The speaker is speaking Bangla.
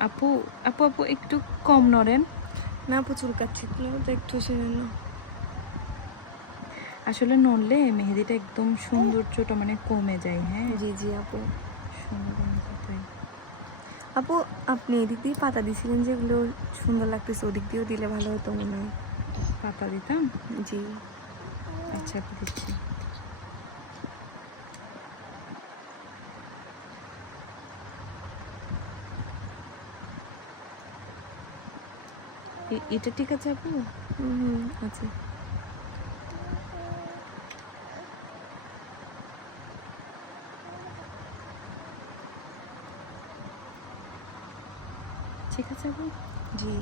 আপু আপু আপু একটু কম নড়েন। না আপু চুলকাচ্ছি তো একটু শুনে না। আসলে নড়লে মেহেদিটা একদম সৌন্দর্যটা মানে কমে যায়। হ্যাঁ, জি জি আপু। সুন্দর তাই। আপু আপনি এদিক দিয়ে পাতা দিছিলেন যেগুলো সুন্দর লাগতেছে, ওদিক দিয়েও দিলে ভালো হতো মনে হয়। পাতা দিতাম। জি। আচ্ছা আপু দিচ্ছি। এটা ঠিক আছে আপু? হুম হুম আছে। ঠিক আছে আপু? জি।